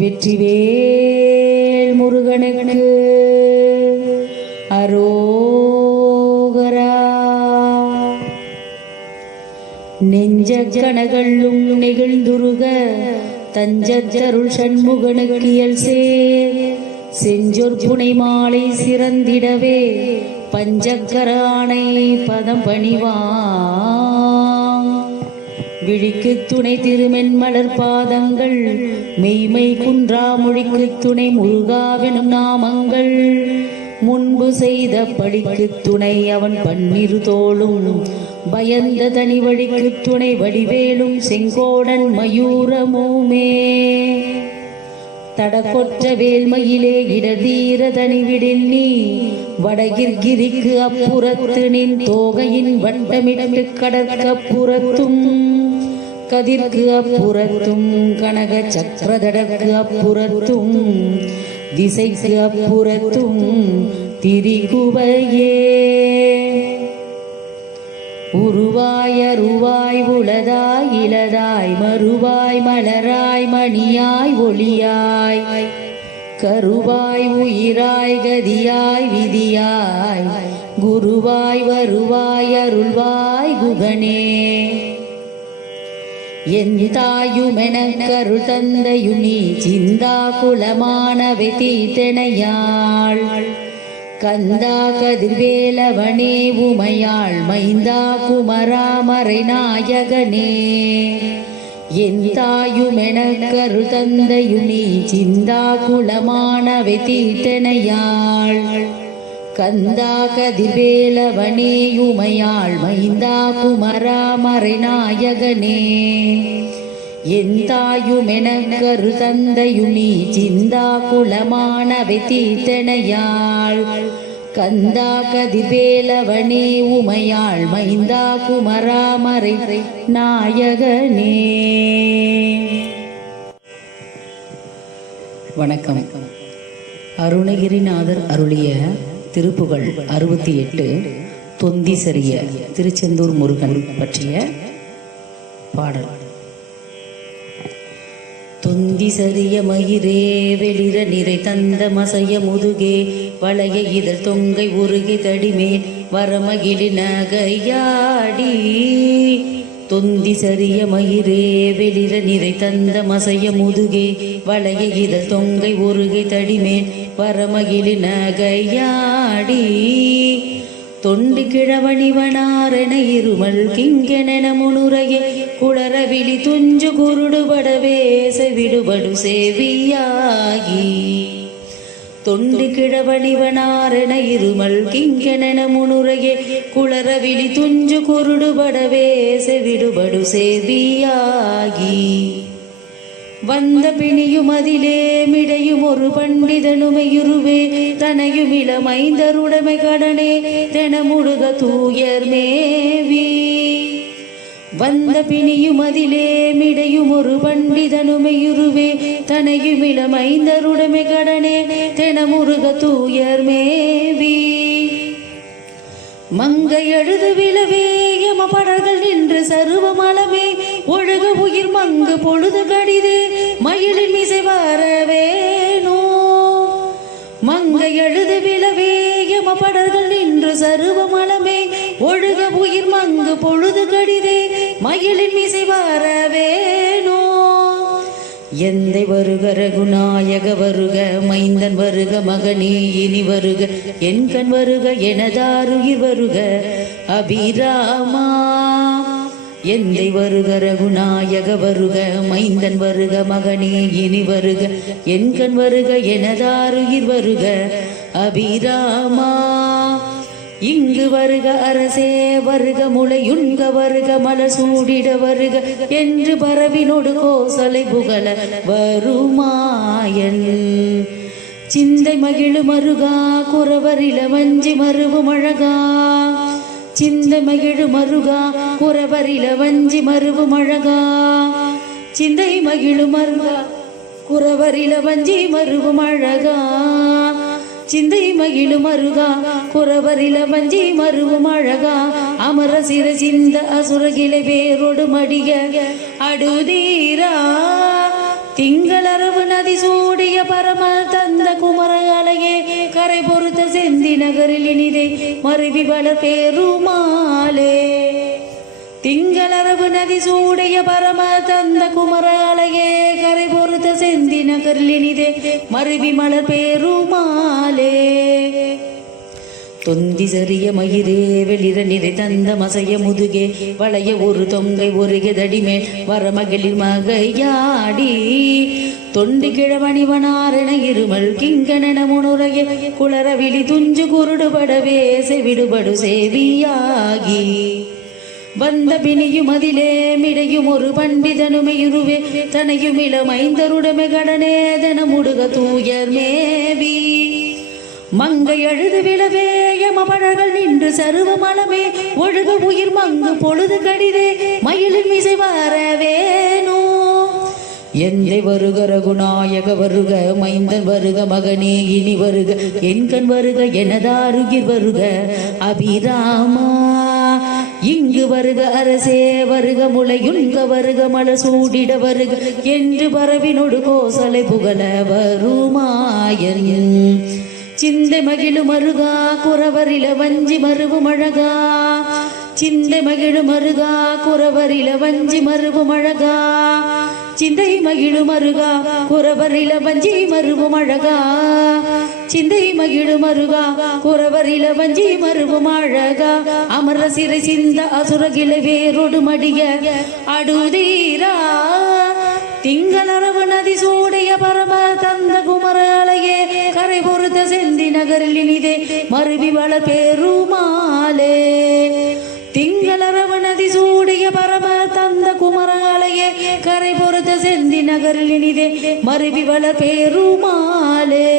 வெற்றிவேல் முருகனுக்கு அரோகரா. நெஞ்ச கணகளும் நெகிழ்ந்துருக தஞ்சத்தருள் சண்முகனுக்கியல் சேர் செஞ்சொற் புனை மாலை சிறந்திடவே பஞ்சக்கரானை பதம் பணிவான். விழிக்கு துணை திருமென்மலர் பாதங்கள் மெய்மை குன்றா மொழிக்கு துணை முருகாவெனும் நாமங்கள் முன்பு செய்த படிக்கு துணை அவன் பன்னிரு தோளும் பயந்த தனி வழிக்கு துணை வடிவேலும் செங்கோடன் மயூரமுமே. தடக்கொற்ற வேல்மையிலே இடதீர தனிவிடில் நீ வடகிர்கிரிக்கு அப்புறத்து நின் தோகையின் வட்டமிட்டு கடற்கப்புறத்தும் கதிர்க்கு அப்புறத்தும் கனக சக்கரதடற்கு அப்புறத்தும் திசைக்கு அப்புறத்தும் திரிகுவையே. உருவாய் அருவாய் உளதாய் இளதாய் மறுவாய் மலராய் மணியாய் ஒளியாய் கருவாய் உயிராய் கதியாய் விதியாய் குருவாய் வருவாய் அருள்வாய் குகனே. என் தாயுமெனக் கருள் தந்தையுனி சிந்தா குலமானவை தீத்தெனையாள் கந்தா கதிர்வேலவனே உமையாள் மைந்தா குமராமரை நாயகனே. என் தாயுமெனக் கருள் தந்தையுனி சிந்தா குலமானவை தீத்தெனையாள் கந்தா கதிர்வேலவனே உமையாள் மைந்தா குமராமரை நாயகனே. என் தாயுமெனக் கருள் தந்தையுனி சிந்தா குலமானவை தீத்தெனையாள் கந்தா கதிர்வேலவனே உமையாள் மைந்தா குமராமரை நாயகனே. வணக்கம். அருணகிரிநாதர் அருளிய திருப்புகழ் 68 தொந்திசரிய திருச்செந்தூர் முருகன் பற்றிய பாடல். தொந்திசரிய மயிரே வெளிர நிறை தந்த மசைய முதுகே வளைய இதழ் தொங்கை உருகி தடிமேல் வரமகிழி நகையாடி. தொந்திசரிய மயிரே வெளிர நிறை தந்த மசைய முதுகே வளைய இதழ் தொங்கை உருகி தடிமேல் வரமகிழி நகையாடி. தொண்டு கிழவணிவனாரென இருமல் கிங்கென முனுரையே குளரவிழி துஞ்சு குருடுபடவே செவிடுபடு சேவியாகி. தொண்டு கிழவணிவனாரென இருமல் கிங்கென முனுரையே குளரவிழி துஞ்சு குருடுபடவே செவிடுபடு சேவியாகி. வந்த பிணியும் அதிலே மிடையும் ஒரு பண்டிதனுமையுருவே தனையும் இளமைந்தருடைமை கடனே தெனமுடுக தூயர் மேவி. வந்த பிணியும் அதிலே மிடையும் ஒரு பண்டிதனுமையுருவே தனையும் இளமைந்தருடைமை கடனே தெனமுருக தூயர் மேவி. மங்கை எழுது விழவே யம படர்கள் நின்று சருவமளமே ஒழுக உயிர் மங்கு பொழுது கடிதே மயிலில் மிசை வரவேனோ. மங்கை எழுது விழவே யம படர்கள் நின்று சருவமளமே ஒழுக உயிர் மங்கு பொழுது கடிதே மயிலில் மிசை வரவேனோ. எந்தை வருக ரகுநாயக வருக மைந்தன் வருக மகனே இனி வருக என் கண் வருக எனதாருயிர் வருக அபிராமா. எந்தை வருக ரகுநாயக வருக மைந்தன் வருக மகனே இனி வருக என் கண் வருக எனதாருயிர் வருக அபிராமா. இங்கு வருக அரசே வருக முளையுண்க வருக மலர் சூடிட வருக என்று பரவினோடு கோசலை புகழ வருமாயன். சிந்தை மகிழு மருகா குறவரில வஞ்சி மருவும் அழகா. சிந்தை மகிழு மருகா குறவரில வஞ்சி மருவும் அழகா. சிந்தை மகிழு மருகா குறவரில வஞ்சி மருவும் அழகா. சிந்தை மகிழும் அருகா குறவரில வஞ்சி மருவும் அழகா. அமர சிற சிந்த அசுரகிளை வேரோடு மடிய அடுதீரா. திங்களரவு நதி நதி சூடிய பரம தந்த குமரலையே கரை பொறுத்த செந்தி நகரில் இனிதே மருவி வளர் பெருமாளே. திங்களரவு நதி சூடைய பரம தந்த குமரலையே கரை பொறுத்த செந்தி நகரில் இனிதே மருவி மலர் பெருமாளே. தொந்தி சரிய மயிரே வெளிர நிறை தந்த மசைய முதுகே வளைய ஒரு தொங்கை ஒரு கெதடிமேல் வரமகளிர் மகையாடி தொண்டி கிழவணிவனாரண இருமல் கிங்கணன முனுரைய குளரவிழி துஞ்சு குருடுபடவே செவிடுபடு சேவியாகி வந்த பிணியும் அதிலே மிடையும் ஒரு பண்டிதனுமையுருவே தனையும் இளமைந்தருடமை கடனேதன முடுக தூயர் மேவி மங்கை அழுது விழவே யமபடர்கள் நின்று சருவ மலமே ஒழுகு உயிர் மங்கு பொழுது கடிதே மயிலின் மிசை வரவேனோ. எந்தை வருக ரகுநாயக வருக மைந்தன் வருக மகனே இனி வருக என்கண் வருக எனதாருகிர் வருக அபிராமா. இங்கு வருக அரசே வருக முளையுண்க வருக மலர் சூடிட வருக என்று பரவினொடு கோசலை புகழ வருமாயன். சிந்தை மகிழு மருகா குறவரில வஞ்சி மருவு மழகா சிந்தை மகிழு மருகா குறவரில வஞ்சி மருவு மழகா சிந்தை மகிழு மருகா குறவரில வஞ்சி மருவு மழகா சிந்தை மகிழு மருகா குறவரில வஞ்சி மருவு மழகா அமர சிறை சிந்த அசுரகில வேரோடு மடிய அடுதீரா. திங்களரவு நதி சூடைய பரம தந்த குமரலையே கரை பொறுத்த செந்தி நகரில் இனிதே மருவி வளர் பெருமாளே. திங்களரவு நதி சூடைய பரம தந்த குமரலையே கரை பொறுத்த செந்தி நகரில் இனிதே மருவி வளர் பெருமாளே.